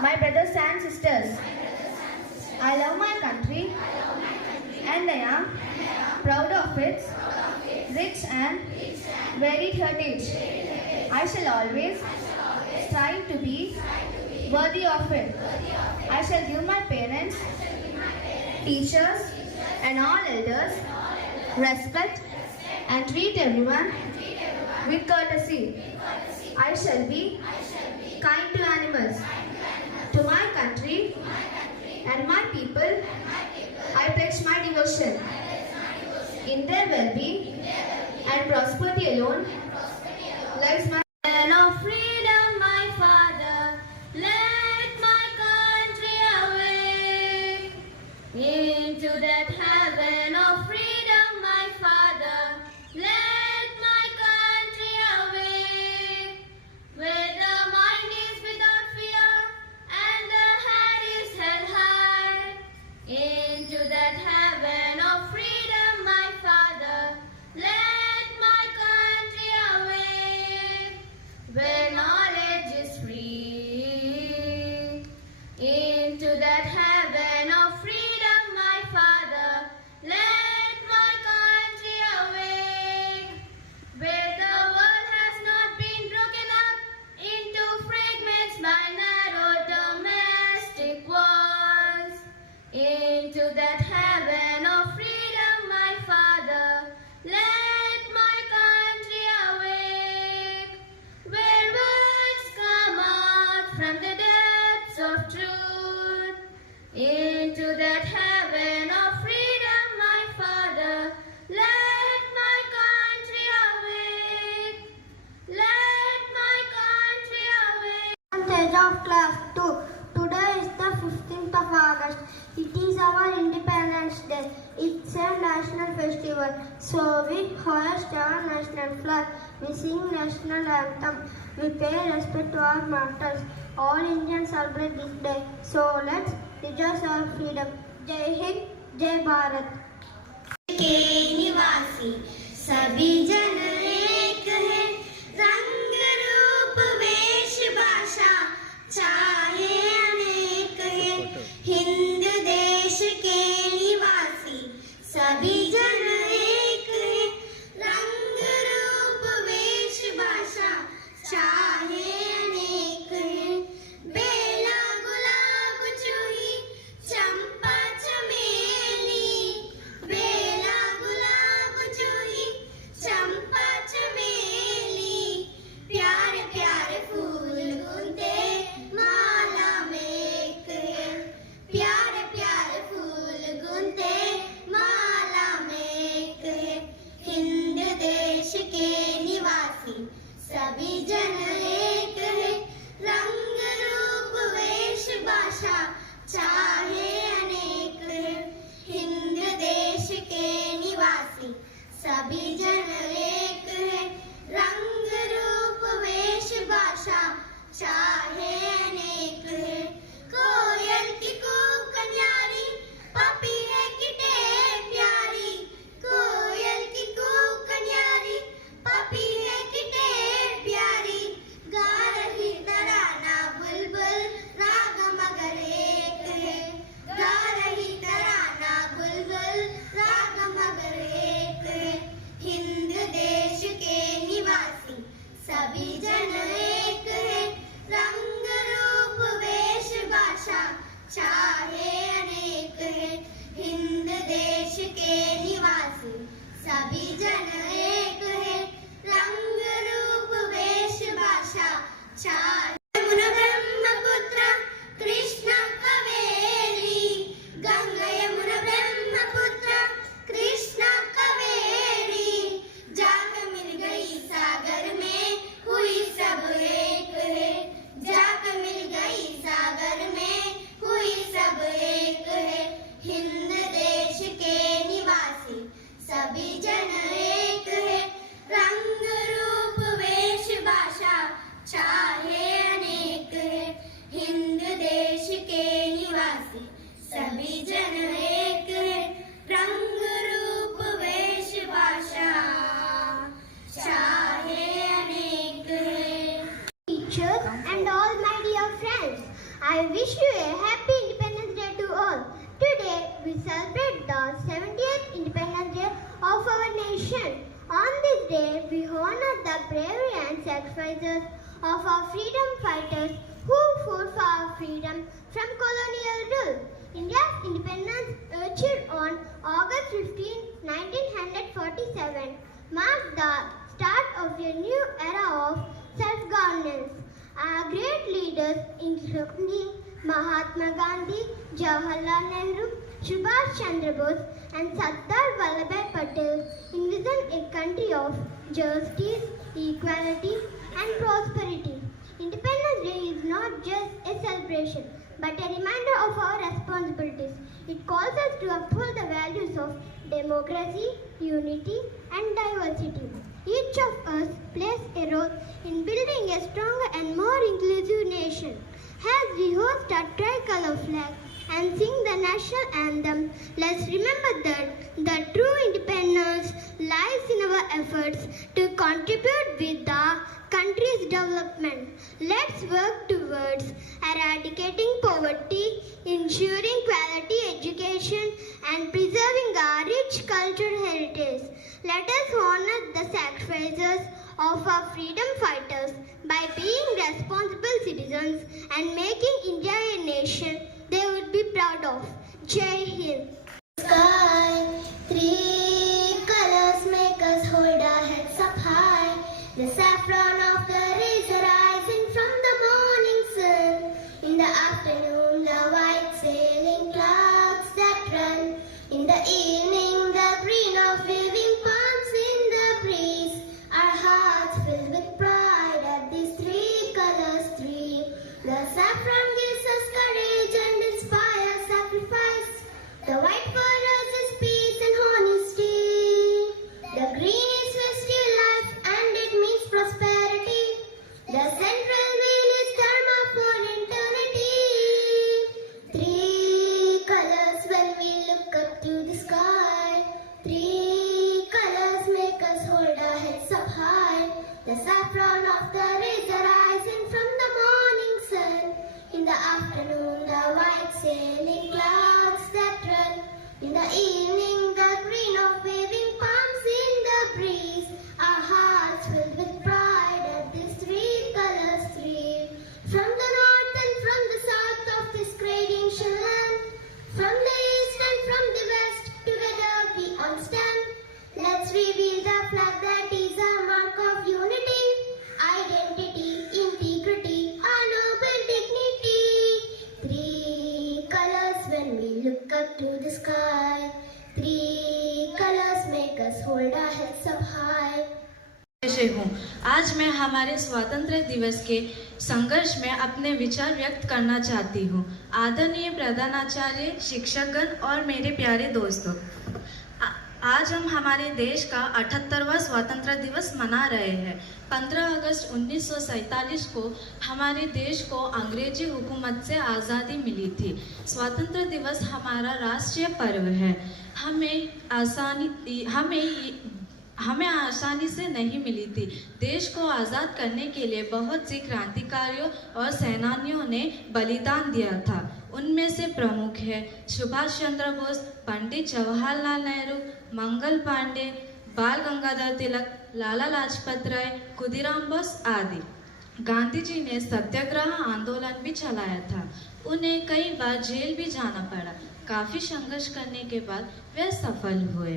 My brothers and sisters, I love my country and I am proud of its rich and varied heritage. I shall always strive to be worthy of it. I shall give my parents, teachers, and all elders respect and treat everyone with courtesy. I shall be kind to animals. To my country and my people, I pledge my devotion. In their well-being and prosperity alone lies my land of freedom, my father. Let my country away into that heaven of freedom, my father. Let my country away where the mind is without fear and the head is held high. Into that heaven of freedom, my father. Let my country away where knowledge is free. Into that heaven of freedom, my father. Let my country awake where the world has not been broken up into fragments by narrow domestic walls. Into that heaven of freedom, my father. Let my country awake where words come out from the depths of truth. Into that heaven of freedom, my father. Let my country awake. Let my country awake. Advantage of class 2. Today is the 15th of August. It is our Independence Day. It's a national festival. So we hoist our national flag. We sing national anthem. We pay respect to our martyrs. All Indians celebrate this day. So let's rejoice our freedom. Jai Hind, Jai Bharat. के निवासी सभी जन एक है, रंग रूप वेश भाषा चाहे अनेक है। हिंद देश के निवासी सभी जन एक है, रंग रूप वेश भाषा चाहे अनेक है। बेला गुलाब जूही चंपा चमेली, बेला गुलाब जूही चंपा चमेली, प्यारे प्यारे फूल गुंथे माला में एक है, प्यारे प्यारे फूल गुंथे माला में एक है। हिंद देश के निवासी सभी जन एक है, रंग रूप वेश भाषा चाहे अनेक है। हिंद देश के निवासी सभी जन एक है, रंग रूप वेश भाषा चाहे अनेक है। कोयल की कूक न्यारी, पपीहे की टेर प्यारी, कोयल की कूक न्यारी, पपीहे की टेर प्यारी, गा रही तराना बुलबुल राग मगर एक है, गा रही तराना बुलबुल राग मगर एक है। हिंद देश के निवासी सभी जन एक है, रंग रूप वेश भाषा चाहे अनेक है। हिंद देश के निवासी सभी जन एक है, रंग रूप वेश भाषा चाहे। यमुना ब्रह्मपुत्र कृष्ण कावेरी, गंगा यमुना ब्रह्मपुत्र कृष्ण कावेरी, जाकर मिल गई सागर में हुई सब एक है, जाकर मिल गई सागर में हुई सब एक है। हिंद देश के निवासी सभी जन एक है, wish you a happy Independence Day to all. Today we celebrate the 70th Independence Day of our nation. On this day we honor the bravery and sacrifices of our freedom fighters who fought for our freedom from colonial rule. India's independence achieved on August 15, 1947 marked the start of a new era of self-governance. Our great leaders including Mahatma Gandhi, Jawaharlal Nehru, Subhash Chandra Bose and Sardar Vallabhbhai Patel envisioned a country of justice, equality and prosperity. Independence Day is not just a celebration but a reminder of our responsibilities. It calls us to uphold the values of democracy, unity and diversity. Each of us plays a role in building a stronger and more inclusive nation. As we host our tricolor flag and sing the national anthem, let's remember that the true independence lies in our efforts to contribute with the country's development. Let's work towards eradicating poverty, ensuring quality education and preserving our rich cultural heritage. Let us honor the sacrifices of our freedom fighters by being responsible citizens and making India a nation they would be proud of. Jai Hind. Sky, three colors make us hold our heads up high. The saffron of the rays rising from the morning sun. In the afternoon, the white sailing clouds that run. In the evening, the green of waving palms in the breeze. Our hearts fill with pride at these three colors three. The saffron gives us courage and inspires sacrifice. The white for us is peace and honesty. The green is festive life and it means prosperity. The central wheel is dharma for eternity. Three colors when we look up to the sky. Three colors make us hold our heads up high. The saffron of the rays rising from the morning sun. In the afternoon, the white sailing clouds that run. In the evening, the green of waving palms in the breeze. Our hearts filled with pride at these three colors three. From the north and from the south of this great ancient land. From the east and from the west, together we all stand. Let's reveal the flag that is our mark of unity, identity, integrity, our noble dignity. Three colors when we look up to the sky. Three colors make us hold our heads up high. से हूँ। आज मैं हमारे स्वतंत्रता दिवस के संघर्ष में अपने विचार व्यक्त करना चाहती हूँ। आदरणीय प्रधानाचार्य, शिक्षकगण और मेरे प्यारे दोस्तों, आज हम हमारे देश का 78वां स्वतंत्रता दिवस मना रहे हैं। 15 अगस्त 1947 को हमारे देश को अंग्रेजी हुकूमत से आज़ादी मिली थी। स्वतंत्रता दिवस हमारा राष्ट्रीय पर्व है। हमें आसानी से नहीं मिली थी। देश को आज़ाद करने के लिए बहुत सी क्रांतिकारियों और सेनानियों ने बलिदान दिया था। उनमें से प्रमुख है सुभाष चंद्र बोस, पंडित जवाहरलाल नेहरू, मंगल पांडे, बाल गंगाधर तिलक, लाला लाजपत राय, खुदीराम बोस आदि। गांधी जी ने सत्याग्रह आंदोलन भी चलाया था। उन्हें कई बार जेल भी जाना पड़ा। काफ़ी संघर्ष करने के बाद वे सफल हुए।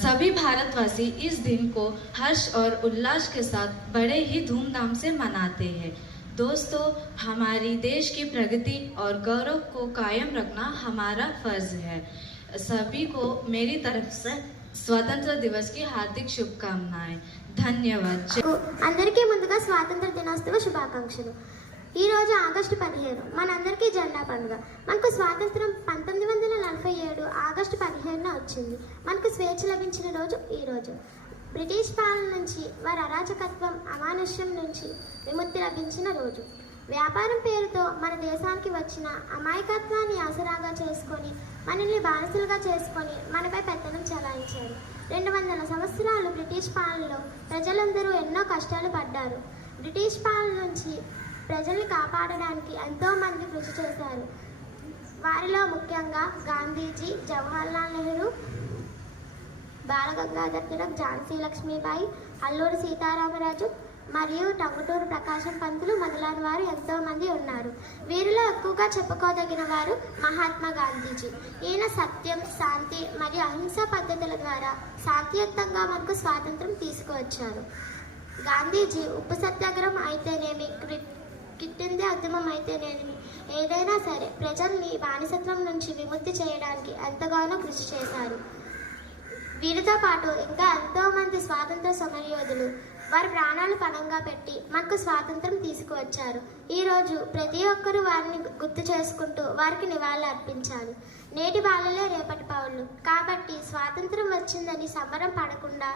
सभी भारतवासी इस दिन को हर्ष और उल्लास के साथ बड़े ही धूमधाम से मनाते हैं। दोस्तों, हमारी देश की प्रगति और गौरव को कायम रखना हमारा फर्ज है। सभी को मेरी तरफ से स्वतंत्र दिवस की हार्दिक शुभकामनाएं। धन्यवाद। అందరికీ ముందుగా స్వాతంత్ర దినోత్సవ శుభాకాంక్షలు। ఈ రోజు ఆగస్టు 15 మనందరికీ జెండా పండుగ. మనకు స్వాతంత్రం 1947 ఆగస్టు 15న వచ్చింది. మనకు స్వేచ్ఛ లభించిన రోజు ఈ రోజు. బ్రిటిష్ పాలన నుంచి, వారి అరాచకత్వం, అమానుష్యం నుంచి విముక్తి లభించిన రోజు. వ్యాపారం పేరుతో మన దేశానికి వచ్చిన అమాయకత్వాన్ని ఆసరాగా చేసుకొని, మనల్ని బానిసలుగా చేసుకొని మనపై పెత్తనం చెలాయించారు. 200 సంవత్సరాలు బ్రిటిష్ పాలనలో ప్రజలందరూ ఎన్నో కష్టాలు పడ్డారు. బ్రిటిష్ పాలన నుంచి ప్రజల్ని కాపాడడానికి ఎంతోమంది కృషి చేశారు. వారిలో ముఖ్యంగా గాంధీజీ, జవహర్లాల్ నెహ్రూ, బాలగంగాధర్ తిలక్, ఝాన్సీ లక్ష్మీబాయి, అల్లూరి సీతారామరాజు మరియు టంగుటూరు ప్రకాశం పంతులు మొదలైన వారు ఎంతోమంది ఉన్నారు. వీరిలో ఎక్కువగా చెప్పుకోదగిన వారు మహాత్మా గాంధీజీ. ఈయన సత్యం, శాంతి మరియు అహింసా పద్ధతుల ద్వారా శాంతియుతంగా మనకు స్వాతంత్రం తీసుకువచ్చారు. గాంధీజీ ఉప్పు సత్యాగ్రహం అయితేనేమి, క్విట్ ఇండియా ఉద్యమం అయితేనేమి, ఏదైనా సరే ప్రజల్ని బానిసత్వం నుంచి విముక్తి చేయడానికి ఎంతగానో కృషి చేశారు. వీరితో పాటు ఇంకా ఎంతోమంది స్వాతంత్ర సమరయోధులు వారి ప్రాణాలు పణంగా పెట్టి మనకు స్వాతంత్రం తీసుకువచ్చారు. ఈరోజు ప్రతి ఒక్కరూ వారిని గుర్తు చేసుకుంటూ వారికి నివాళులు అర్పించాలి. నేటి బాలలే రేపటి పౌరులు కాబట్టి స్వాతంత్రం వచ్చిందని సంబరం పడకుండా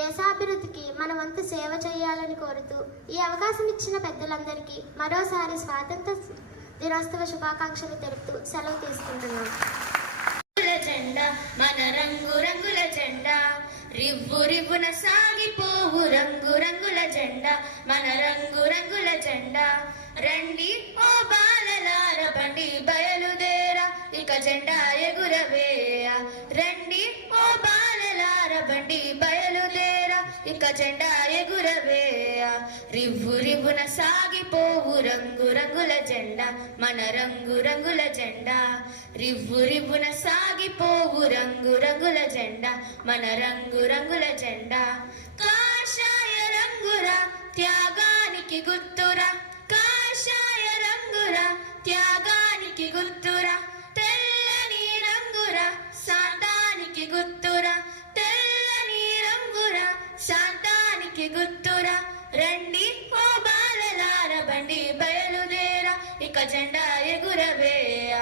దేశాభివృద్ధికి మన వంతు సేవ చేయాలని కోరుతూ ఈ అవకాశం ఇచ్చిన పెద్దలందరికీ మరోసారి స్వాతంత్ర దినోత్సవ శుభాకాంక్షలు తెలుపుతూ సెలవు తీసుకుంటున్నాను. జెండా మన రంగు రంగుల జెండా, రివ్వు రివ్వున సాగిపోవు రంగు రంగుల జెండా, మన రంగు రంగుల జెండా. రండి ఓ బాలలార బండి బయలుదేరా, ఇక జెండా ఎగురవేయ. రండి ఓ బాలలార బండి బయలుదేరా, ఇక జెండా ఎగురవేయ. రివ్వు రివ్వున సాగిపోవు రంగు రంగుల జెండా, మన రంగు రంగుల జెండా. రివ్వు రివ్వున సాగిపోవు రంగు రంగుల జెండా, మన రంగు రంగుల జెండా. కాషాయ రంగురా త్యాగానికి గుర్తురా, కాషాయ రంగురా త్యాగానికి గుర్తురా. తెల్లని రంగురా శాంతానికి గుర్తురా, తెల్లని రంగురా శాంతానికి గుర్తురా. రండి ఓ బాలలార బండి బయలుదేరా, ఇక జెండా ఎగురవేయ.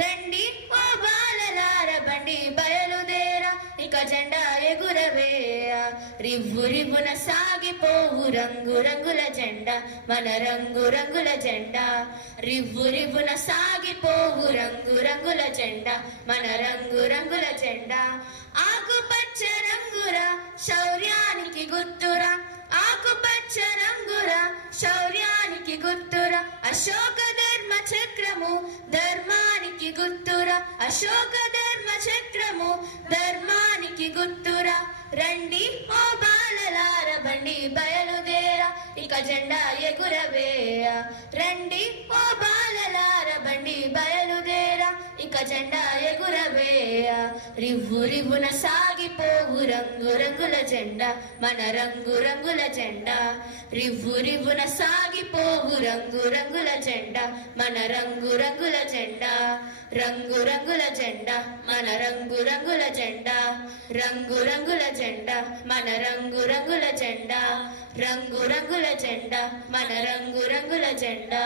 రండి ఓ బాలలార బండి బయలుదేరా, ఇక జెండా ఎగురవేయ. రివ్వు రివ్వున సాగిపోవు రంగు రంగుల జెండా, మన రంగు రంగుల జెండా. రివ్వు రివ్వున సాగిపోవు రంగు రంగుల జెండా, మన రంగు రంగుల జెండా. ఆకుపచ్చ రంగురా శౌర్యానికి గుర్తురా, ఆకుపచ్చ రంగురా శౌర్యానికి గుర్తురా. అశోక ధర్మ చక్రము ధర్మానికి గుర్తురా, అశోక ధర్మ చక్రము ధర్మానికి గుర్తురా. రండి ఓ బాలలార బండి బయలుదేరా, ఇక జెండా ఎగురవేయ. రండి ఓ బాలలార బండి బయలుదేరా, ఇక జెండా ఎగురవేయ. రివ్వు రివ్వున సాగిపోవు రంగు రంగుల జెండా, మన రంగు రంగుల జెండా. రివ్వు రివ్వున సాగిపోవు రంగు రంగుల జెండా, మన రంగు రంగుల జెండా. రంగు రంగుల జెండా, మన రంగు రంగుల జెండా. రంగు రంగుల జెండా, మన రంగు రంగుల జెండా. రంగు రంగుల జెండా, మన రంగు రంగుల జెండా.